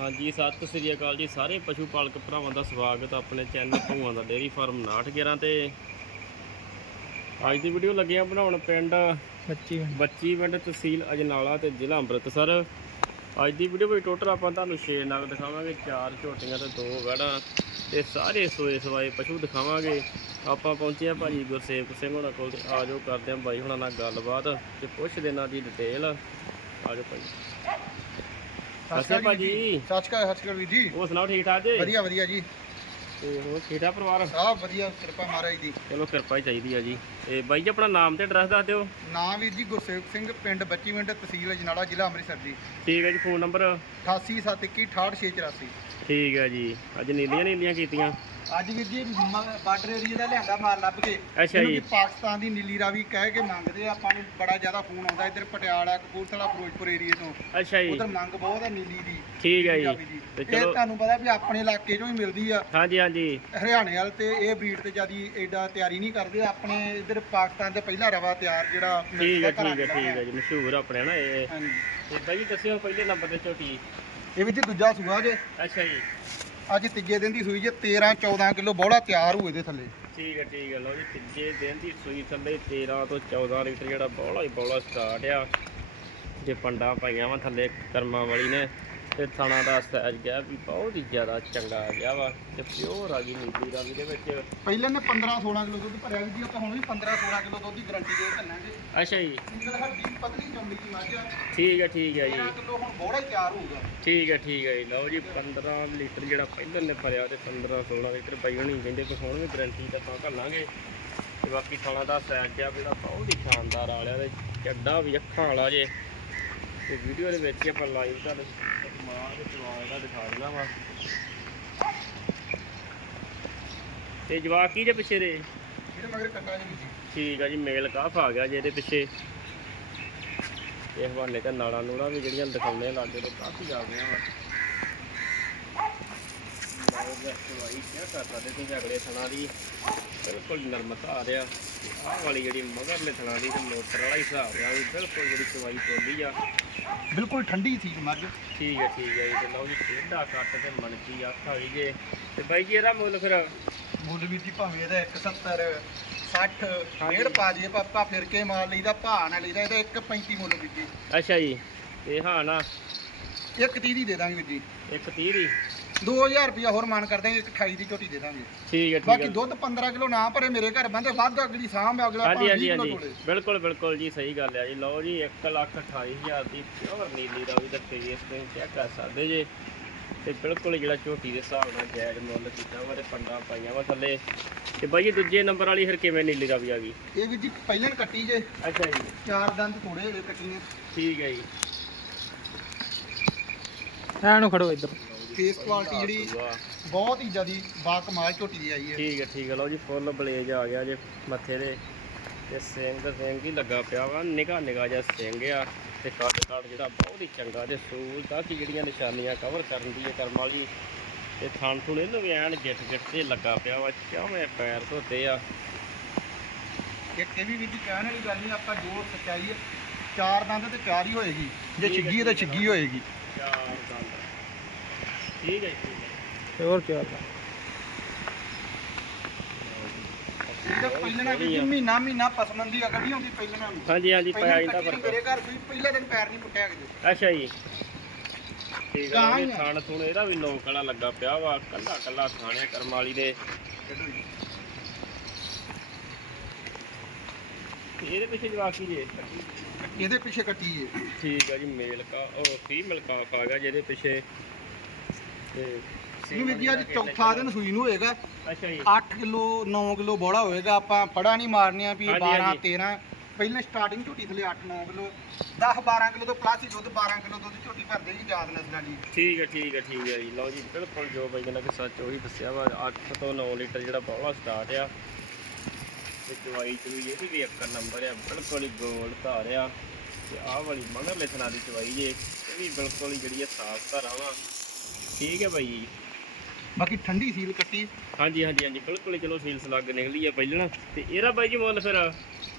ਹਾਂਜੀ ਸਤਿ ਸ੍ਰੀ ਅਕਾਲ ਜੀ ਸਾਰੇ ਪਸ਼ੂ ਪਾਲਕ ਭਰਾਵਾਂ ਦਾ ਸਵਾਗਤ ਹੈ ਆਪਣੇ ਚੈਨਲ ਭੂਆਂ ਦਾ ਡੇਅਰੀ ਫਾਰਮ 911 ਤੇ। ਅੱਜ ਦੀ ਵੀਡੀਓ ਲੱਗੇ ਆ ਬਣਾਉਣ ਪਿੰਡ ਬੱਚੀ ਬੱਚੀ ਪਿੰਡ ਤਹਿਸੀਲ ਅਜਨਾਲਾ ਤੇ ਜ਼ਿਲ੍ਹਾ ਅੰਮ੍ਰਿਤਸਰ। ਅੱਜ ਦੀ ਵੀਡੀਓ ਵਿੱਚ ਟੋਟਲ ਆਪਾਂ ਤੁਹਾਨੂੰ 6 ਨਗ ਦਿਖਾਵਾਂਗੇ ਚਾਰ ਝੋਟੀਆਂ ਤੇ ਦੋ ਗਾੜਾਂ ਤੇ ਸਾਰੇ ਸੋਏ ਸਵਾਏ ਪਸ਼ੂ ਦਿਖਾਵਾਂਗੇ। ਆਪਾਂ ਪਹੁੰਚੇ ਆ ਭਾਜੀ ਗੁਰਸੇਵਕ ਸਿੰਘ ਹੋਣਾ ਕੋਲ ਤੇ ਆਜੋ ਕਰਦੇ ਆ ਬਾਈ ਹੁਣਾਂ ਨਾਲ ਗੱਲਬਾਤ ਤੇ ਪੁੱਛਦੇ ਇਹਨਾਂ ਦੀ ਡਿਟੇਲ ਆਜੋ ਭਾਜੀ। ਸਤਿ ਸ਼੍ਰੀ ਅਕਾਲ ਭਾਜੀ ਸਤਿ ਸ਼੍ਰੀ ਅਕਾਲ ਸਤਿ ਸ਼੍ਰੀ ਅਕਾਲ ਵੀਰ ਜੀ। ਹੋਰ ਸੁਣਾਓ ਠੀਕ ਠਾਕ ਜੀ? ਵਧੀਆ ਵਧੀਆ ਜੀ। ਤੇ ਹੋਰ ਠੀਕ ਠਾਕ ਪਰਿਵਾਰ? ਸਭ ਵਧੀਆ ਕਿਰਪਾ ਮਹਾਰਾਜ ਦੀ। ਚਲੋ ਕਿਰਪਾ ਹੀ ਚਾਹੀਦੀ ਆ ਜੀ। ਤੇ ਬਾਈ ਜੀ ਆਪਣਾ ਨਾਮ ਤੇ ਐਡਰੈਸ ਦੱਸ ਦਿਓ। ਨਾਮ ਵੀਰ ਜੀ ਗੁਰਸੇਵਕ ਸਿੰਘ ਪਿੰਡ ਬੱਚੀ ਮਿੰਟ ਤਹਿਸੀਲ ਅਜਨਾਲਾ ਜ਼ਿਲ੍ਹਾ ਅੰਮ੍ਰਿਤਸਰ ਜੀ। ਠੀਕ ਹੈ ਜੀ ਫੋਨ ਨੰਬਰ? 8871686684 ਠੀਕ ਹੈ ਜੀ। ਅੱਜ ਨੀਲੀਆਂ ਨੀਲੀਆਂ ਕੀਤੀਆਂ। ਅੱਜ ਵੀਰ ਜੀ ਬਾਰਡਰ ਏਰੀਆ ਦਾ ਲਿਆਂਦਾ ਮਾਲ ਲੱਭ ਕੇ। ਅੱਛਾ ਜੀ। ਪਾਕਿਸਤਾਨ ਦੀ ਨੀਲੀ ਰਾਵੀ ਕਹਿ ਕੇ ਮੰਗਦੇ ਆ ਆਪਾਂ ਨੂੰ ਬੜਾ ਜ਼ਿਆਦਾ ਫੋਨ ਆਉਂਦਾ ਇੱਧਰ ਪਟਿਆਲਾ ਕਪੂਰਥਲਾ ਫਿਰੋਜ਼ਪੁਰ ਏਰੀਏ ਤੋਂ। ਅੱਛਾ ਜੀ। ਉਧਰ ਮੰਗ ਬਹੁਤ ਹੈ ਨੀਲੀ ਦੀ। ਠੀਕ ਹੈ ਜੀ। ਤੇ ਇਹ ਚਲੋ ਤੁਹਾਨੂੰ ਪਤਾ ਵੀ ਆਪਣੇ ਇਲਾਕੇ 'ਚੋਂ ਹੀ ਮਿਲਦੀ ਆ। ਹਾਂਜੀ ਹਾਂਜੀ। ਹਰਿਆਣੇ ਵਾਲ ਤੇ ਇਹ ਬਰੀਡ ਤੇ ਜਿਆਦੀ ਐਡਾ ਤਿਆਰੀ ਨਹੀਂ ਕਰਦੇ। ਆਪਣੇ ਇੱਧਰ ਪਾਕਿਸਤਾਨ ਦੇ ਪਹਿਲਾ ਰਵਾ ਤਿਆਰ ਜਿਹੜਾ ਠੀਕ ਹੈ ਠੀਕ ਹੈ ਠੀਕ ਹੈ ਜੀ। ਮਸ਼ਹੂਰ ਆਪਣੇ ਨਾ ਇਹ। ਹਾਂਜੀ। ਤੇ ਬਾਈ ਦੱਸਿਓ ਪਹਿਲੇ ਨੰਬਰ ਤੇ ਝੋਟੀ ਇਹ ਵੀ ਜੀ ਦੂਜਾ ਸੂਆ ਜੇ। ਅੱਛਾ ਜੀ। ਅੱਜ ਤੀਜੇ ਦਿਨ ਦੀ ਸੂਈ ਜੇ 13 14 ਕਿਲੋ ਬੋਲਾ ਤਿਆਰ ਹੋਏ ਦੇ ਥੱਲੇ। ਠੀਕ ਹੈ ਠੀਕ ਹੈ। ਲਓ ਜੀ, ਤੀਜੇ ਦਿਨ ਦੀ ਸੂਈ ਥੱਲੇ 13 ਤੋਂ 14 ਲੀਟਰ ਜਿਹੜਾ ਬੌਲਾ ਹੀ ਬੌਲਾ ਸਟਾਰਟ ਆ। ਜੇ ਪੰਡਾ ਪਾਈਆਂ ਵਾ ਥੱਲੇ ਕਰਮਾ ਵਾਲੀ ਨੇ। ਤੇ ਥਣਾ ਦਾ ਸਾਈਜ਼ ਗਿਆ ਵੀ ਬਹੁਤ ਹੀ ਜ਼ਿਆਦਾ ਚੰਗਾ ਆ ਗਿਆ ਵਾ ਤੇ ਪਿਓਰ ਆ ਗਈ ਨੀਲੀ ਰੰਗ ਦੇ ਵਿੱਚ। ਪਹਿਲੇ ਨੇ 15 16 ਕਿਲੋ ਦੁੱਧ ਭਰਿਆ ਵੀ ਉਹ ਤਾਂ ਹੁਣ ਵੀ 15 16 ਕਿਲੋ ਦੁੱਧ ਦੀ ਗਾਰੰਟੀ ਦੇ ਕੱਲਾਂਗੇ ਅੱਛਾ ਜੀ। ਸਿੰਗਲ ਹੱਡੀ ਪਤਲੀ ਚਮੜੀ ਦੀ ਮੱਝ ਠੀਕ ਹੈ ਠੀਕ ਹੈ ਜੀ। 13 ਕਿਲੋ ਹੁਣ ਬੋਲਾ ਹੀ ਤਿਆਰ ਹੋਊਗਾ। ਠੀਕ ਹੈ ਠੀਕ ਹੈ ਜੀ। ਲਓ ਜੀ 15 ਲੀਟਰ ਜਿਹੜਾ ਪਹਿਲਾਂ ਨੇ ਭਰਿਆ ਤੇ 15 16 ਲੀਟਰ ਪਈ ਹੋਣੀ ਕਹਿੰਦੇ ਕਿ ਹੁਣ ਵੀ ਗਾਰੰਟੀ ਤਾਂ ਆਪਾਂ ਘੱਲਾਂਗੇ। ਤੇ ਬਾਕੀ ਥਾਣਾ ਦਾ ਸਾਈਜ਼ ਆ ਜਿਹੜਾ ਬਹੁਤ ਹੀ ਸ਼ਾਨਦਾਰ ਆ ਲਿਆ ਤੇ ਚੱਡਾ ਵੀ ਅੱਖਾਂ ਵਾਲਾ ਜੇ। ਤੇ ਵੀਡੀਓ ਦੇ ਵਿੱਚ ਆਪਾਂ ਲਾਈਵ ਤੁਹਾਨੂੰ ਮਾਰ ਦੇ ਜਵਾਬ ਦਾ ਦਿਖਾ ਦੇਣਾ ਵਾ ਤੇ ਜਵਾਕ ਕੀ ਦੇ ਪਿੱਛੇ ਦੇ? ਇਹਦੇ ਮਗਰ ਕੱਟਾ ਜੀ ਠੀਕ ਆ ਜੀ ਮੇਲ ਕਾਫ ਆ ਗਿਆ ਜੀ ਇਹਦੇ ਪਿੱਛੇ। ਇਹ ਹਵਾਲੇ ਤੇ ਨਾਲਾਂ ਨੂੜਾ ਵੀ ਜਿਹੜੀਆਂ ਦਿਖਾਉਂਦੇ ਆ ਲਾਗੇ ਤੋਂ ਕਾਫੀ ਆ ਗਈਆਂ ਵਾ। ਦਵਾਈ ਕਿਆ ਕਰਦਾ ਤੇ ਤੁਸੀਂ ਅਗਲੇ ਥਣਾ ਦੀ ਬਿਲਕੁਲ ਨਰਮਤ ਆ। ਰਿਹਾ ਤੇ ਆਹ ਵਾਲੀ ਜਿਹੜੀ ਮਗਰਲੇ ਥਣਾ ਦੀ ਤੇ ਮੋਟਰ ਵਾਲਾ ਹੀ ਹਿਸਾਬ ਆ ਵੀ ਬਿਲਕੁਲ ਜਿਹੜੀ ਚਵਾਈ ਤੋਲੀ ਆ। ਬਿਲਕੁਲ ਠੰਡੀ ਸੀ ਮੱਝ। ਠੀਕ ਹੈ ਠੀਕ ਹੈ ਜੀ ਤੇ ਲਓ ਜੀ ਟੇਢਾ ਕੱਟ ਤੇ ਮਣਕੀ ਅੱਖ ਆ ਗਈ ਜੇ। ਤੇ ਬਾਈ ਜੀ ਇਹਦਾ ਮੁੱਲ ਫਿਰ? ਮੁੱਲ ਵੀਰ ਜੀ ਭਾਵੇਂ ਇਹਦਾ 170 60 ਹਾਂਜੀ। ਡੇਢ ਪਾ ਦਈਏ ਪਾਪਾ ਫਿਰ ਕੇ ਮਾਰ ਲਈਦਾ ਭਾਅ ਨਾਲ ਲਈਦਾ ਇਹਦਾ 1.35 ਮੁੱਲ ਵੀਰ ਜੀ। ਅੱਛਾ ਜੀ ਤੇ ਹਾਂ ਨਾ। ਇੱਕ 30 ਦੀ ਦੇ ਦਾਂਗੇ ਵੀਰ ਜੀ। ਇੱਕ 30 ਦੀ? 2000 ਰੁਪਇਆ ਹੋਰ ਮਾਨ ਕਰ ਦਾਂਗੇ ਇੱਕ 28 ਦੀ ਝੋਟੀ ਦੇ ਦਾਂਗੇ। ਠੀਕ ਹੈ ਠੀਕ ਬਾਕੀ ਹੈ। ਦੁੱਧ 15 ਕਿਲੋ ਨਾ ਭਰੇ ਮੇਰੇ ਘਰ ਬੰਦੇ ਵੱਧ ਅਗਲੀ ਸਾਂਭ ਅਗਲਾ ਹਾਂਜੀ ਹਾਂਜੀ 20 ਕਿਲੋ ਹਾਂਜੀ ਬਿਲਕੁਲ ਬਿਲਕੁਲ ਜੀ ਸਹੀ ਗੱਲ ਹੈ ਜੀ। ਲਓ ਜੀ 1 ਲੱਖ 28000 ਦੀ ਪਿਓਰ ਨੀਲੀ ਦਾ ਵੀ ਦੱਸੇ ਜੀ ਇਸ ਤੇ ਚੈੱਕ ਕਰ ਸਕਦੇ ਜੇ। ਤੇ ਬਿਲਕੁਲ ਹੀ ਜਿਹੜਾ ਝੋਟੀ ਦੇ ਹਿਸਾਬ ਨਾਲ ਜਾਇਜ਼ ਮੁੱਲ ਕੀਤਾ ਵਾ ਤੇ ਪੰਡਾ ਪਾਈਆਂ ਵਾ ਥੱਲੇ। ਤੇ ਬਾਈ ਜੀ ਦੂਜੇ ਨੰਬਰ ਵਾਲੀ ਫਿਰ ਕਿਵੇਂ ਨੀਲੀ ਦਾ ਵੀ ਆ ਗਈ? ਇਹ ਵੀਰ ਜੀ ਪਹਿਲਾਂ ਹੀ ਕੱਟੀ ਜੇ। ਅੱਛਾ ਜੀ। ਚਾਰ ਦੰਦ ਥੋੜੇ ਜਿਹੇ ਕੱਟੀਆਂ। ਠੀਕ ਹੈ ਜੀ। ਐਨੂੰ ਖੜੋ ਇੱਧਰ। ਫੇਸ ਕੁਆਲਿਟੀ ਜਿਹੜੀ ਬਹੁਤ ਹੀ ਜ਼ਿਆਦੀ ਬਾ ਕਮਾਲ ਝੋਟੀ ਦੀ ਆਈ ਹੈ। ਠੀਕ ਹੈ ਠੀਕ ਹੈ ਲਓ ਜੀ ਫੁੱਲ ਬਲੇਜ ਆ ਗਿਆ ਜੇ ਮੱਥੇ ਦੇ। ਤੇ ਸਿੰਘ ਸਿੰਘ ਹੀ ਲੱਗਾ ਪਿਆ ਵਾ ਨਿਗਾ ਨਿਗਾ ਜਿਹਾ ਸਿੰਘ ਆ। ਤੇ ਕੱਟ ਕੱਟ ਜਿਹੜਾ ਬਹੁਤ ਹੀ ਚੰਗਾ ਤੇ ਸੂਲ ਤੱਕ ਜਿਹੜੀਆਂ ਨਿਸ਼ਾਨੀਆਂ ਕਵਰ ਕਰਨ ਦੀ ਹੈ ਕਰਮ ਵਾਲੀ। ਤੇ ਥਣ ਥੁਣ ਇਹਨੂੰ ਵੀ ਐਨ ਗਿੱਟ ਗਿੱਟ ਤੇ ਲੱਗਾ ਪਿਆ ਵਾ ਚਾਵੇਂ ਪੈਰ ਧੋਤੇ ਆ। ਇੱਕ ਇਹ ਵੀ ਜੀ ਕਹਿਣ ਵਾਲੀ ਗੱਲ ਨਹੀਂ ਆਪਾਂ ਜੋ ਸੱਚਾਈ ਹੈ ਚਾਰ ਦੰਦ ਤੇ ਚਾਰ ਹੀ ਹੋਏਗੀ। ਜੇ ਛਿੱਗੀ ਹੈ ਤਾਂ ਠੀਕ ਹੈ। ਛਿੱਗੀ ਹੋਏਗੀ। ਚਾਰ ਦੰਦ। ਠੀਕ ਹੈ ਜੀ, ਠੀਕ ਹੈ। ਤੇ ਹੋਰ ਕੀ ਹਾਲ ਆ? ਇਹਦਾ ਪਹਿਲਣਾ ਵੀ ਜੀ ਮਹੀਨਾ ਮਹੀਨਾ ਪਸਮੰਦੀ ਅਗਰ ਨਹੀਂ ਆਉਂਦੀ ਪਹਿਲਣਾ ਨੂੰ ਹਾਂਜੀ ਹਾਂਜੀ ਕੱਟੀ ਨੂੰ ਫ਼ਰਕ ਮੇਰੇ ਘਰ ਕੋਈ ਪਹਿਲੇ ਦਿਨ ਪੈਰ ਨਹੀਂ ਪੁੱਟਿਆ ਕਿਤੇ ਅੱਛਾ ਜੀ। ਠੀਕ ਹੈ ਹੀ ਆ। ਥਣ ਥੁਣ ਇਹਦਾ ਵੀ ਲੋਕ ਵਾਲਾ ਲੱਗਾ ਪਿਆ ਵਾ ਕੱਲਾ ਕੱਲਾ ਦੇ। ਤੇ ਇਹਦੇ ਪਿੱਛੇ ਜਵਾਕੀ ਜੇ? ਇਹਦੇ ਪਿੱਛੇ ਕੱਟੀ ਹੈ ਠੀਕ ਆ ਜੀ ਮੇਲ ਕਾ ਉਹ ਫੀਮੇਲ ਕਾ ਆ ਗਿਆ ਜਿਹਦੇ ਪਿੱਛੇ। ਤੇ ਇਹਨੂੰ ਵੀਰ ਜੀ ਅੱਜ ਚੌਥਾ ਦਿਨ ਸੂਈ ਨੂੰ ਹੋਏਗਾ। ਅੱਛਾ ਜੀ। 8 ਕਿਲੋ 9 ਕਿਲੋ ਬੋੜਾ ਹੋਏਗਾ। ਆਪਾਂ ਫੜਾ ਨਹੀਂ ਮਾਰਨੀਆਂ ਵੀ ਇਹ ਹਾਂਜੀ, 12 ਹਾਂਜੀ। 13 ਪਹਿਲਾਂ ਸਟਾਰਟਿੰਗ ਝੋਟੀ ਥਲੇ 8 9 ਕਿਲੋ। 10 12 ਕਿਲੋ ਤੋਂ ਪਲੱਸ ਹੀ ਦੁੱਧ 12 ਕਿਲੋ ਦੁੱਧ ਝੋਟੀ ਭਰਦੇ ਜੀ ਯਾਦ ਨਸਲਾਂ ਜੀ। ਠੀਕ ਹੈ ਠੀਕ ਹੈ ਠੀਕ ਹੈ ਜੀ। ਲਓ ਜੀ ਬਿਲਕੁਲ ਜੋ ਬਾਈ ਕਹਿੰਦਾ ਕਿ ਸੱਚ ਉਹੀ ਦੱਸਿਆ ਵਾ 8 ਤੋਂ 9 ਲੀਟਰ ਜਿਹੜਾ ਬੌਲਾ ਸਟਾਰਟ ਆ। ਤੇ ਚਵਾਈ ਚ ਵੀ ਇਹਦੀ ਵੀ ਇੱਕ ਨੰਬਰ ਆ ਬਿਲਕੁਲ ਹੀ ਗੋਲ ਧਾਰ ਆ। ਤੇ ਆਹ ਵਾਲੀ ਮਗਰ ਲਿਖਣਾ ਦੀ ਚਵਾਈ ਜੇ ਇਹ ਵੀ ਬਿਲਕੁਲ ਹੀ ਜਿਹੜੀ ਆ ਸਾਫ਼ ਧਾਰਾ ਵਾ। ਠੀਕ ਹੈ ਜੀ ਬਾਕੀ ਠੰਡੀ ਸੀਲ ਕੱਟੀ। ਹਾਂਜੀ ਹਾਂਜੀ ਹਾਂਜੀ। ਬਿਲਕੁਲ ਹੀ ਚਲੋ ਸੀਲਸ ਲੱਗ ਨਿਕਲੀ ਆ ਪਹਿਲਾਂ। ਤੇ ਇਹਦਾ ਬਾਈ ਜੀ ਮੁੱਲ ਫਿਰ?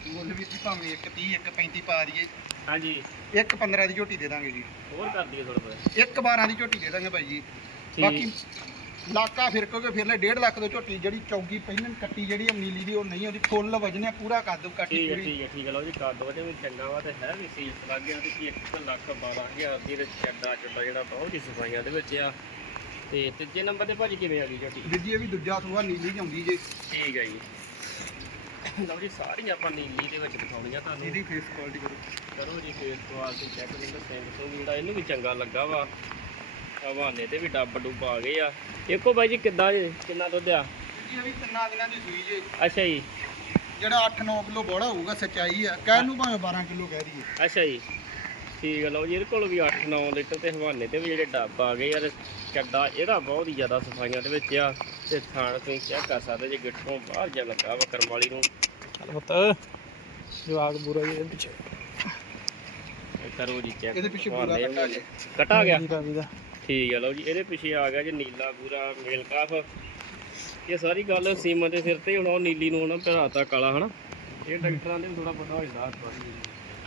ਮੁੱਲ ਵੀ ਜੀ ਭਾਵੇਂ 1 30 1 35 ਪਾ ਦਈਏ। ਹਾਂਜੀ। 1 15 ਦੀ ਝੋਟੀ ਦੇ ਦਾਂਗੇ ਜੀ। ਹੋਰ ਕਰ ਦਈਏ ਥੋੜਾ ਬਹੁਤ। 1 12 ਦੀ ਝੋਟੀ ਦੇ ਦਾਂਗੇ ਭਾਈ ਜੀ। ਬਾਕੀ ਲਾਕਾ ਫਿਰ ਕੋਗੇ ਫਿਰ ਲੈ 1.5 ਲੱਖ ਦੀ ਝੋਟੀ ਜਿਹੜੀ ਚੌਗੀ ਪਹਿਲਾਂ ਕੱਟੀ ਜਿਹੜੀ ਨੀਲੀ ਦੀ ਉਹ ਨਹੀਂ ਉਹਦੀ ਫੁੱਲ ਵਜਨੇ ਪੂਰਾ ਕੱਦ ਕੱਟੀ ਠੀਕ ਹੈ ਪੂਰੀ। ਠੀਕ ਹੈ ਠੀਕ ਹੈ ਲਓ ਜੀ ਕੱਦ ਵਜੇ ਵੀ ਚੰਗਾ ਵਾ ਤੇ ਹੈ ਵੀ ਸੀਲ ਲੱਗ ਗਿਆ ਤੇ ਕੀ 1 ਲੱਖ 12000 ਦੀ ਤੇ ਚੱਡਾ ਚੱਡਾ ਜਿਹੜਾ ਬਹੁਤ ਹੀ ਸਫਾਈਆਂ ਦੇ ਵਿੱਚ ਆ। ਤੇ ਤੀਜੇ ਨੰਬਰ ਤੇ ਭਾਜੀ ਕਿਵੇਂ ਆ ਗਈ ਝੋਟੀ? ਵੀਰ ਜੀ ਇਹ ਵੀ ਦੂਜਾ ਸੂਆ ਨੀਲੀ ਚ ਆਉਂਦੀ ਜੇ। ਠੀਕ ਹੈ ਜੀ। ਲਓ ਜੀ ਸਾਰੀਆਂ ਆਪਾਂ ਨੀਲੀ ਦੇ ਵਿੱਚ ਦਿਖਾਉਣੀਆਂ ਤੁਹਾਨੂੰ। ਇਹਦੀ ਫੇਸ ਕੁਆਲਿਟੀ ਕਰੋ। ਕਰੋ ਜੀ ਫੇਸ ਕੁਆਲਿਟੀ ਚੈੱਕ ਤਾਂ ਸਿੰਘ ਸੋ ਜਿਹੜਾ ਇਹਨੂੰ ਵੀ ਚੰਗਾ ਲੱਗਾ ਵਾ। ਹਵਾਨੇ ਤੇ ਵੀ ਡੱਬ ਡੁੱਬ ਆ ਗਏ ਆ। ਇੱਕੋ ਬਾਈ ਜੀ ਕਿੱਦਾਂ ਜੀ ਕਿੰਨਾ ਦੁੱਧ ਆ? ਵੀਰ ਜੀ ਇਹ ਵੀ ਤਿੰਨਾਂ ਦਿਨਾਂ ਦੀ ਸੂਈ ਜੇ। ਅੱਛਾ ਜੀ। ਜਿਹੜਾ 8-9 ਕਿਲੋ ਬੋੜਾ ਹੋਊਗਾ ਸੱਚਾਈ ਆ। ਕਹਿਣ ਨੂੰ ਭਾਵੇਂ 12 ਕਿਲੋ ਕਹਿ ਦਈਏ। ਅੱਛਾ ਜੀ। ਠੀਕ ਹੈ ਲਓ ਜੀ ਇਹਦੇ ਕੋਲ ਵੀ 8-9 ਲੀਟਰ ਤੇ ਹਵਾਨੇ ਤੇ ਵੀ ਜਿਹੜੇ ਡੱਬ ਆ ਗਏ ਆ ਤੇ ਚੱਡਾ ਇਹਦਾ ਬਹੁਤ ਹੀ ਜ਼ਿਆਦਾ ਸਫਾਈਆਂ ਦੇ ਵਿੱਚ ਆ। ਤੇ ਥਾਣ ਤੁਸੀਂ ਚੈੱਕ ਕਰ ਸਕਦੇ ਜੇ ਗਿੱਠੋਂ ਬਾਹਰ ਜਾ ਲੱਗਾ ਵਾ ਕਰਮ ਵਾਲੀ ਨੂੰ। ਚੱਲ ਪੁੱਤ ਜਵਾਕ ਬੁਰਾ ਜੀ ਇਹਦੇ ਪਿੱਛੇ। ਇਹ ਕਰੋ ਜੀ ਚੈੱਕ ਇਹਦੇ ਪਿੱਛੇ ਪੂਰਾ ਕੱਟਾ ਜੇ। ਕਟਾ ਗਿਆ। ਠੀਕ ਹੈ ਲਓ ਜੀ ਇਹਦੇ ਪਿੱਛੇ ਆ ਗਿਆ ਜੀ ਨੀਲਾ ਪੂਰਾ ਮੇਲ ਕਾਫ। ਇਹ ਸਾਰੀ ਗੱਲ ਸੀਮਾ ਦੇ ਸਿਰ ਤੇ ਹੁਣ ਉਹ ਨੀਲੀ ਨੂੰ ਹੁਣ ਭਰਾਤਾ ਕਾਲਾ ਹਨਾ? ਇਹ ਡਾਕਟਰਾਂ ਦੇ ਥੋੜਾ ਪਤਾ ਹੋ ਜਾਂਦਾ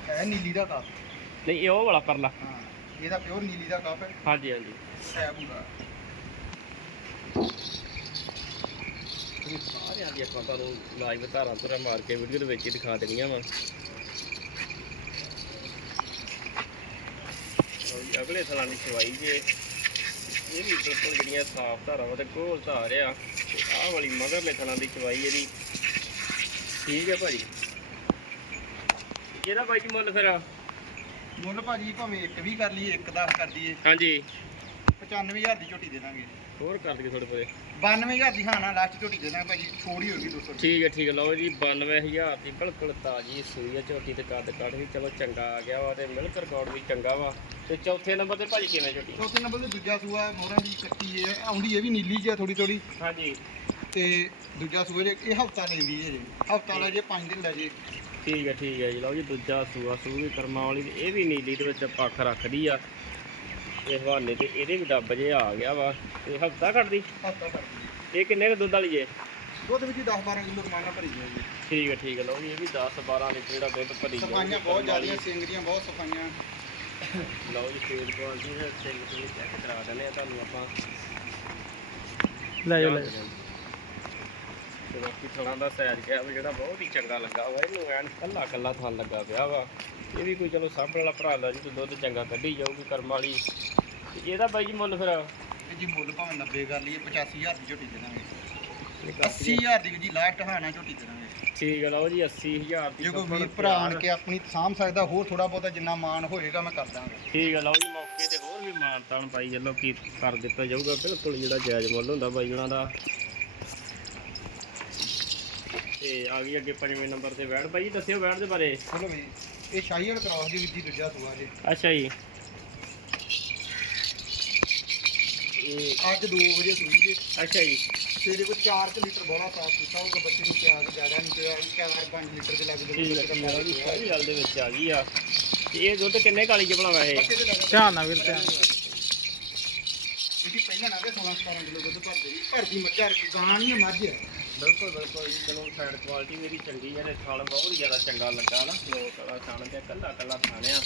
ਹੈ ਨੀਲੀ ਦਾ ਕੱਪ ਨਹੀਂ ਇਹ ਉਹ ਵਾਲਾ ਪਰਲਾ। ਹਾਂ ਇਹਦਾ ਪਿਓਰ ਨੀਲੀ ਦਾ ਕੱਪ ਹੈ। ਹਾਂਜੀ ਹਾਂਜੀ। ਹੈ ਪੂਰਾ ਇਹ ਸਾਰਿਆਂ ਦੀ ਆਪਾਂ ਤੁਹਾਨੂੰ ਲਾਈਵ ਧਾਰਾਂ ਧੁਰਾ ਮਾਰ ਕੇ ਵੀਡੀਓ ਦੇ ਵਿੱਚ ਹੀ ਦਿਖਾ ਦੇਣੀਆਂ ਵਾ। ਅਗਲੇ ਸਾਲਾਂ ਦੀ ਚਵਾਈ ਜੇ। ਇਹ ਵੀ ਬਿਲਕੁਲ ਜਿਹੜੀਆਂ ਸਾਫ਼ ਧਾਰਾਂ ਵਾ ਤੇ ਕੋਲ ਧਾਰ ਆ ਤੇ ਆਹ ਵਾਲੀ ਮਗਰਲੇ ਥਲਾਂ ਦੀ ਚਵਾਈ ਇਹਦੀ। ਠੀਕ ਹੈ ਭਾਜੀ। ਇਹਦਾ ਬਾਈ ਜੀ ਮੁੱਲ ਫਿਰ? ਮੁੱਲ ਭਾਜੀ ਭਾਵੇਂ ਇੱਕ ਵੀ ਕਰ ਲਈਏ ਇੱਕ 10 ਕਰ ਦਈਏ ਹਾਂਜੀ। 95000 ਦੀ ਝੋਟੀ ਦੇ ਦਾਂਗੇ। ਹੋਰ ਕਰ ਦਈਏ ਥੋੜੇ ਪਰੇ 92000 ਦੀ ਹਾਂ ਨਾ ਲਾਸਟ ਝੋਟੀ ਦੇ ਦਾਂਗੇ ਭਾਜੀ ਥੋੜੀ ਹੋਗੀ 200 ਠੀਕ ਹੈ ਠੀਕ ਹੈ ਲਓ ਜੀ 92000 ਦੀ ਬਿਲਕੁਲ ਤਾਜ਼ੀ ਸੂਈ ਹੈ ਝੋਟੀ ਤੇ ਕੱਦ ਕੱਢ ਵੀ ਚਲੋ ਚੰਗਾ ਆ ਗਿਆ ਵਾ ਤੇ ਮਿਲਕ ਰਿਕਾਰਡ ਵੀ ਚੰਗਾ ਵਾ। ਤੇ ਚੌਥੇ ਨੰਬਰ ਤੇ ਭਾਜੀ ਕਿਵੇਂ ਝੋਟੀ? ਚੌਥੇ ਨੰਬਰ ਤੇ ਦੂਜਾ ਸੂਆ ਮੋਹਰਾਂ ਦੀ ਕੱਟੀ ਹੈ ਆਉਂਦੀ ਇਹ ਵੀ ਨੀਲੀ ਜਿਹਾ ਥੋੜੀ ਥੋੜੀ ਹਾਂਜੀ। ਤੇ ਦੂਜਾ ਸੂਆ ਜੇ ਇਹ ਹਫਤਾ ਲੈਂਦੀ ਹੈ ਜੀ। ਹਫਤਾ ਲੈ ਜੇ 5 ਦਿਨ ਲੈ ਜੇ। ਠੀਕ ਹੈ ਠੀਕ ਹੈ ਜੀ ਲਓ ਜੀ ਦੂਜਾ ਸੂਆ ਸੂ ਵੀ ਕਰਮਾ ਵਾਲੀ ਇਹ ਵੀ ਨੀਲੀ ਦੇ ਵਿੱਚ ਪੱਖ ਰੱਖਦੀ ਆ। ਇਹ ਹਵਾਨੇ ਤੇ ਇਹਦੇ ਵੀ ਡੱਬ ਜੇ ਆ ਗਿਆ ਵਾ। ਤੇ ਹਫਤਾ ਕੱਢਦੀ? ਹਫਤਾ ਕਰਦੀ ਇਹ ਕਿੰਨੇ ਕੁ ਦੁੱਧ ਵਾਲੀ ਜੇ ਦੁੱਧ ਵਿੱਚ 10 12 ਕਿਲੋ ਰਮਾਨਾ ਭਰੀ ਜਾਏਗੀ ਠੀਕ ਹੈ ਠੀਕ ਹੈ ਲਓ ਜੀ ਇਹ ਵੀ 10 12 ਲੀਟਰ ਜਿਹੜਾ ਦੁੱਧ ਭਰੀ ਜਾਊਗੀ ਸਫਾਈਆਂ ਬਹੁਤ। ਜ਼ਿਆਦੀਆਂ ਸਿੰਗਰੀਆਂ ਬਹੁਤ ਸਫਾਈਆਂ। ਲਓ ਜੀ ਫੇਰ ਕੁਆਲਿਟੀ ਦੇ ਸਿੰਘ ਸਿੰਘ ਚੈੱਕ ਕਰਾ ਦਿੰਦੇ ਆ ਤੁਹਾਨੂੰ ਆਪਾਂ। ਲੈ ਜਾ ਲੈ ਜਾ। ਤੇ ਬਾਕੀ ਥਣਾ ਦਾ ਸਾਈਜ਼ ਕਿਹਾ ਵੀ ਜਿਹੜਾ ਬਹੁਤ ਹੀ ਚੰਗਾ ਲੱਗਾ ਵਾ। ਇਹਨੂੰ ਐਨ ਕੱਲਾ ਕੱਲਾ ਥਣ ਲੱਗਾ ਪਿਆ ਵਾ। ਇਹ ਵੀ ਕੋਈ ਚਲੋ ਸਾਂਭਣ ਵਾਲਾ ਭਰਾ ਲਾ ਜੀ ਤੇ ਦੁੱਧ ਚੰਗਾ ਕੱਢੀ ਜਾਊਗੀ ਕਰਮ ਵਾਲੀ। ਤੇ ਇਹਦਾ ਬਾਈ ਜੀ ਮੁੱਲ ਫਿਰ। ਤੇ ਜੀ ਮੁੱਲ ਭਾਵੇਂ 90 ਕਰ ਲਈਏ 85000 ਦੀ ਝੋਟੀ ਦੇ ਦਾਂਗੇ 80000 ਦੀ ਜੀ ਲਾਸਟ ਹਾਣਾ ਝੋਟੀ ਦੇ ਦਾਂਗੇ ਠੀਕ ਹੈ ਲਓ ਜੀ 80000 ਦੀ ਜੇ ਕੋਈ ਵੀਰ ਭਰਾ ਆਣ। ਕੇ ਆਪਣੀ ਸਾਂਭ ਸਕਦਾ ਹੋਰ ਥੋੜਾ ਬਹੁਤਾ ਜਿੰਨਾ ਮਾਨ ਹੋਏਗਾ ਮੈਂ ਕਰ ਦਾਂਗਾ। ਠੀਕ ਹੈ ਲਓ ਜੀ ਮੌਕੇ ਤੇ ਹੋਰ ਵੀ ਮਾਨ ਤਾਨ ਪਾਈ ਚੱਲੋ ਕੀ ਕਰ ਦਿੱਤਾ ਜਾਊਗਾ। ਬਿਲਕੁਲ ਜਿਹੜਾ ਜਾਇਜ਼ ਮੁੱਲ ਹੁੰਦਾ ਬਾਈ ਉਹਨਾਂ ਦਾ। ਤੇ ਆ ਗਈ ਅੱਗੇ ਪੰਜਵੇਂ ਨੰਬਰ ਤੇ ਵੈੜ। ਬਾਈ ਜੀ ਦੱਸਿਓ ਵੈੜ ਦੇ ਬਾਰੇ। ਚਲੋ ਵੀ ਇਹ ਸ਼ਾਹੀਵਾਲ ਕਰਾਸ ਦੀ ਵੀ ਜੀ ਦੂਜਾ ਸੂਆ ਜੀ। ਅੱਛਾ ਜੀ ਇਹ ਅੱਜ 2 ਵਜੇ ਸੂਈ ਜੀ। ਅੱਛਾ ਜੀ। ਸਵੇਰੇ ਕੋਈ 4 ਲੀਟਰ ਬੋਲਾ ਸਾਫ਼ ਕੀਤਾ ਹੋਊਗਾ ਬੱਚੇ ਨੂੰ ਪਿਆਜ਼ ਜ਼ਿਆਦਾ ਨਹੀਂ ਪਿਆ 4 5 ਲੀਟਰ ਦੇ ਲੱਗ ਠੀਕ ਹੈ ਸਾਰੀ ਗੱਲ ਦੇ ਵਿੱਚ ਆ ਗਈ ਆ। ਤੇ ਇਹ ਦੁੱਧ ਕਿੰਨੇ ਕਾਲੀ ਚ ਬਣਾਵਾ ਇਹ? ਦੇ ਧਿਆਨ ਨਾਲ ਵੀਰ ਧਿਆਨ ਜਿਹੜੀ ਪਹਿਲਾਂ ਨਾ 16 17 ਕਿਲੋ ਦੁੱਧ ਭਰਦੇ ਜੀ ਭਰਦੀ ਮੱਝਾਂ ਗਾਂ ਨਹੀਂ ਮੱਝ। ਬਿਲਕੁਲ ਬਿਲਕੁਲ ਜੀ। ਚਲੋ ਸਾਈਡ ਕੁਆਲਿਟੀ ਮੇਰੀ ਚੰਗੀ ਹੈ ਤੇ ਥਣ ਬਹੁਤ ਜ਼ਿਆਦਾ ਚੰਗਾ ਲੱਗਾ ਨਾ। ਲੋਕ ਵਾਲਾ ਥਣ ਤੇ ਕੱਲਾ ਕੱਲਾ ਥਾਣਿਆ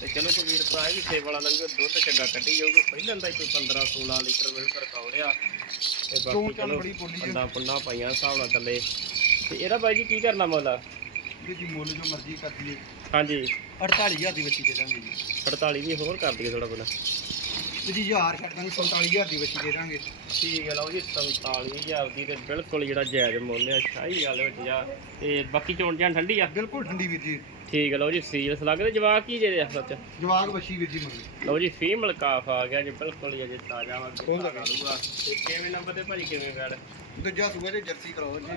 ਤੇ ਚਲੋ ਕੋਈ ਵੀਰ ਭਰਾ ਵੀ ਸੇਵ ਵਾਲਾ ਲੰਘੋ ਦੁੱਧ ਚੰਗਾ ਕੱਢੀ ਜਾਊਗਾ। ਪਹਿਲਾਂ ਦਾ ਹੀ ਕੋਈ 15 16 ਲੀਟਰ ਮਿਲਕ ਰਿਕਾਰਡਿਆ ਤੇ ਬਾਕੀ ਚਲੋ ਪੰਡਾ ਪੁੰਡਾ ਪਾਈਆਂ ਹਿਸਾਬ ਨਾਲ ਥੱਲੇ ਤੇ ਇਹਦਾ ਬਾਈ ਜੀ ਕੀ ਕਰਨਾ ਮੁੱਲ? ਜੀ ਮੁੱਲ ਜੋ ਮਰਜ਼ੀ ਕਰ ਦਈਏ। ਹਾਂਜੀ। 48000 ਦੀ ਬੱਚੀ ਦੇ ਦਾਂਗੇ ਜੀ। 48 ਵੀ ਹੋਰ ਕਰ ਦਈਏ ਥੋੜਾ ਬਣਾ ਜੀ 1000 ਛੱਡ ਦਾਂਗੇ 47000 ਦੀ ਬੱਚੀ ਦੇ ਦਾਂਗੇ। ਠੀਕ ਹੈ ਲਓ ਜੀ 47000 ਦੀ ਤੇ ਬਿਲਕੁਲ ਜਿਹੜਾ ਜਾਇਜ਼ ਮੁੱਲ ਹੈ ਸ਼ਾਹੀ ਗੱਲ ਵਿੱਚ ਜਾ। ਤੇ ਬਾਕੀ ਚੋਣ ਜਾਨ ਠੰਡੀ ਆ? ਬਿਲਕੁਲ ਠੰਡੀ ਵੀਰ ਜੀ। ਠੀਕ ਹੈ ਲਓ ਜੀ ਸੀਰੀਅਸ ਲੱਗਦੇ ਜਵਾਕ ਕੀ ਜੇ ਸੱਚ? ਜਵਾਗ ਬੱਚੀ ਵੀਰ ਜੀ ਮਗਰ ਲਓ। ਜੀ ਫੀਮੇਲ ਕਾਫ ਆ ਗਿਆ ਜੀ ਬਿਲਕੁਲ ਅਜੇ ਤਾਜ਼ਾ ਵਾ। ਖੋਲ ਲਗਾ। ਲੂਗਾ ਤੇ ਕਿਵੇਂ ਨੰਬਰ ਤੇ ਭਾਜੀ ਕਿਵੇਂ ਵੈੜ ਦੂਜਾ ਸੂਆ ਦੇ ਜਰਸੀ ਕਰਾਓ ਜੀ।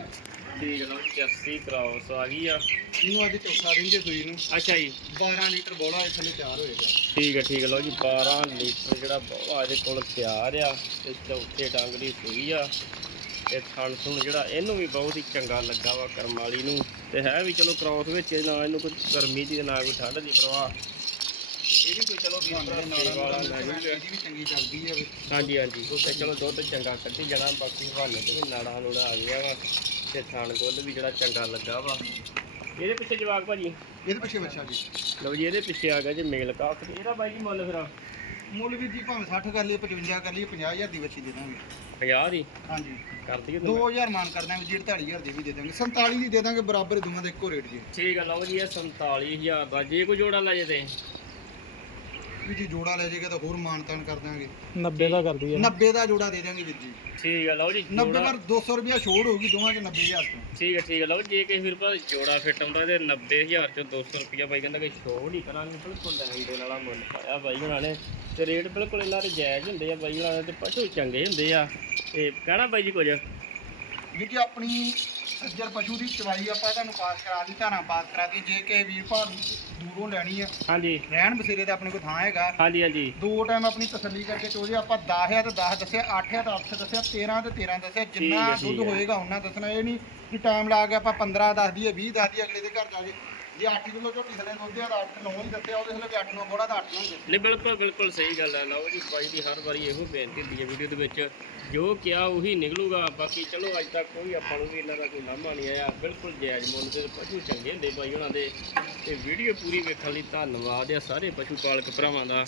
ਠੀਕ ਲਓ ਜੀ 80 ਕਰਾਉਸ ਆ ਗਈ ਆ। ਇਹਨੂੰ ਅੱਜ ਚੌਥਾ ਦਿਨ ਜੇ ਸੂਈ ਨੂੰ। ਅੱਛਾ ਜੀ। 12 ਲੀਟਰ ਬੋਲਾ ਇਸ ਥੱਲੇ ਤਿਆਰ ਹੋਏਗਾ। ਠੀਕ ਹੈ ਠੀਕ ਲਓ ਜੀ 12 ਲੀਟਰ ਜਿਹੜਾ ਬੋਲਾ ਇਹਦੇ ਕੋਲ ਤਿਆਰ ਆ ਤੇ ਚੌਥੇ ਡੰਗ ਦੀ ਸੂਈ ਆ। ਤੇ ਥਣ ਜਿਹੜਾ ਇਹਨੂੰ ਵੀ ਬਹੁਤ ਹੀ ਚੰਗਾ ਲੱਗਾ ਵਾ ਕਰਮ ਵਾਲੀ ਨੂੰ। ਤੇ ਹੈ ਵੀ ਚਲੋ ਕ੍ਰੋਸ ਵਿੱਚ ਨਾ ਇਹਨੂੰ ਕੋਈ ਗਰਮੀ ਦੀ ਨਾ ਕੋਈ ਠੰਡ ਦੀ ਪਰਵਾਹ। ਇਹ ਵੀ ਕੋਈ ਚਲੋ। ਹਾਂਜੀ ਹਾਂਜੀ ਤੇ ਚਲੋ ਦੁੱਧ ਚੰਗਾ ਕੱਢੀ ਜਾਣਾ ਬਾਕੀ ਹਵਾਨੇ ਤੇ ਨਾੜਾ ਨੂੜਾ ਆ ਗਿਆ ਵਾ। ਤੇ ਥਣ ਗੁੱਲ ਵੀ ਜਿਹੜਾ ਚੰਗਾ ਲੱਗਾ ਵਾ। ਇਹਦੇ ਪਿੱਛੇ ਜਵਾਕ ਭਾਜੀ? ਇਹਦੇ ਪਿੱਛੇ ਬੱਚਾ ਜੀ। ਲਓ ਜੀ ਇਹਦੇ ਪਿੱਛੇ ਆ ਗਿਆ ਜੀ ਮੇਲ ਕਾਫ ਇਹਦਾ ਬਾਈ ਜੀ ਮੁੱਲ ਫਿਰ? ਮੁੱਲ ਵੀ ਜੀ ਭਾਵੇਂ 60 ਕਰ ਲਈਏ 55 ਕਰ ਲਈਏ 50000 ਦੀ ਬੱਚੀ ਦੇ ਦਾਂਗੇ। 50 ਦੀ? ਹਾਂਜੀ। ਕਰ ਦਈਏ 2000 ਮਾਨ ਕਰ ਦਾਂਗੇ ਜੀ 48000 ਦੀ ਵੀ ਦੇ ਦਾਂਗੇ। 47 ਦੀ ਦੇ ਦਾਂਗੇ ਬਰਾਬਰ ਦੋਵਾਂ ਦਾ ਇੱਕੋ ਰੇਟ ਜੀ। ਠੀਕ ਆ ਲਓ ਜੀ ਇਹ 47000 ਦਾ। ਜੇ ਕੋਈ ਜੋੜਾ ਲੈ ਜੇ ਤੇ? ਵੀ ਜੀ ਜੋੜਾ ਲੈ ਜਾਏਗਾ ਤਾਂ ਹੋਰ ਮਾਨ ਤਾਨ ਕਰ ਦਾਂਗੇ 90 ਦਾ ਕਰ ਦਈਏ 90 ਦਾ ਜੋੜਾ ਦੇ ਦਾਂਗੇ ਵੀਰ ਜੀ। ਠੀਕ ਆ ਲਓ ਜੀ 90 ਜੋੜਾ ਪਰ 200 ਰੁਪਿਆ ਛੋੜ ਹੋਊਗੀ ਦੋਵਾਂ ਚ 90000 ਤੋਂ। ਠੀਕ ਹੈ ਠੀਕ ਹੈ ਲਓ ਜੇ ਕਿਸੇ ਵੀਰ ਭਰਾ ਜੋੜਾ ਫਿੱਟ ਆਉਂਦਾ ਤੇ 90000 ਚੋਂ 200 ਰੁਪਿਆ ਬਾਈ ਕਹਿੰਦਾ ਕਿ ਛੋੜ ਹੀ ਕਰਾਂਗੇ ਬਿਲਕੁਲ ਲੈਣ ਦੇਣ ਵਾਲਾ ਮੁੱਲ ਪਾਇਆ ਬਾਈ ਹੁਣਾਂ ਨੇ। ਤੇ ਰੇਟ ਬਿਲਕੁਲ ਇਹਨਾਂ ਦੇ ਜਾਇਜ਼ ਹੁੰਦੇ ਆ ਬਾਈ ਹੁਣਾਂ ਦੇ ਤੇ ਪਸ਼ੂ ਚੰਗੇ ਹੁੰਦੇ ਆ। ਤੇ ਕਹਿਣਾ ਬਾਈ ਜੀ ਕੁਝ? ਵੀਰ ਜੀ ਆਪਣੀ ਸੱਜਰ ਪਸ਼ੂ ਦੀ ਚਵਾਈ ਆਪਾਂ ਤੁਹਾਨੂੰ ਪਾਸ ਕਰਾ ਦੀ ਧਾਰਾਂ ਪਾਸ ਕਰਾ ਦੀ ਜੇ ਕਿ ਵੀਰ ਭਾ ਦੂਰੋਂ ਲੈਣੀ ਆ। ਹਾਂਜੀ। ਰਹਿਣ ਬਸੇਰੇ ਦਾ ਆਪਣੇ ਕੋਲ ਥਾਂ ਹੈਗਾ। ਹਾਂਜੀ ਹਾਂਜੀ। ਦੋ ਟਾਈਮ ਆਪਣੀ ਤਸੱਲੀ ਕਰਕੇ ਚੋਦੇ ਆਪਾਂ 10 ਆ ਤੇ 10 ਦੱਸਿਆ 8 ਆ ਤਾਂ 8 ਦੱਸਿਆ 13 ਤੇ 13 ਦੱਸਿਆ ਜਿੰਨਾ ਦੁੱਧ। ਹੋਏਗਾ ਉਹਨਾਂ ਦੱਸਣਾ। ਇਹ ਨਹੀਂ ਕਿ ਟਾਈਮ ਲਾ ਕੇ ਆਪਾਂ 15 ਦੱਸ ਦਈਏ 20 ਦੱਸ ਦਈਏ ਅਗਲੇ ਦੇ ਘਰ ਜਾ ਕੇ ਜੇ 8 ਕਿਲੋ ਝੋਟੀ ਥੱਲੇ ਦੁੱਧ ਆ ਤਾਂ 8 9 ਹੀ ਦੱਸਿਆ ਉਹਦੇ ਥੱਲੇ 8 9 ਬੋੜਾ ਤਾਂ 8 9 ਹੀ ਦੱਸਿਆ ਨਹੀਂ, ਬਿਲਕੁਲ ਬਿਲਕੁਲ ਸਹੀ ਗੱਲ ਹੈ ਲਓ ਜੀ, ਬਾਈ ਦੀ ਹਰ ਵਾਰੀ ਇਹੋ ਬੇਨਤੀ ਹੁੰਦੀ ਹੈ ਵੀਡੀਓ ਦੇ ਵਿੱਚ। ਜੋ ਕਿਹਾ ਉਹੀ ਨਿਕਲੂਗਾ। ਬਾਕੀ ਚਲੋ, ਅੱਜ ਤੱਕ ਕੋਈ ਆਪਾਂ ਨੂੰ ਵੀ ਇਹਨਾਂ ਦਾ ਕੋਈ ਲਾਮਾ ਨਹੀਂ ਆਇਆ। ਬਿਲਕੁਲ ਜਾਇਜ਼ ਮੁੱਲ ਤੇ ਪਸ਼ੂ ਚੰਗੇ ਹੁੰਦੇ ਬਾਈ ਉਹਨਾਂ ਦੇ। ਤੇ ਵੀਡੀਓ ਪੂਰੀ ਵੇਖਣ ਲਈ ਧੰਨਵਾਦ ਆ ਸਾਰੇ ਪਸ਼ੂ ਪਾਲਕ ਭਰਾਵਾਂ ਦਾ।